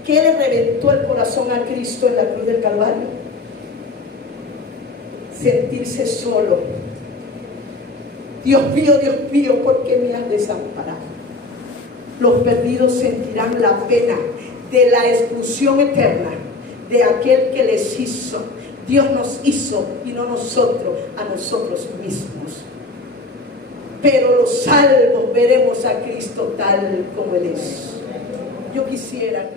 ¿Qué le reventó el corazón a Cristo en la cruz del Calvario? Sentirse solo. Dios mío, ¿por qué me has desamparado? Los perdidos sentirán la pena de la exclusión eterna de aquel que les hizo. Dios nos hizo y no nosotros a nosotros mismos. Pero los salvos veremos a Cristo tal como Él es. Yo quisiera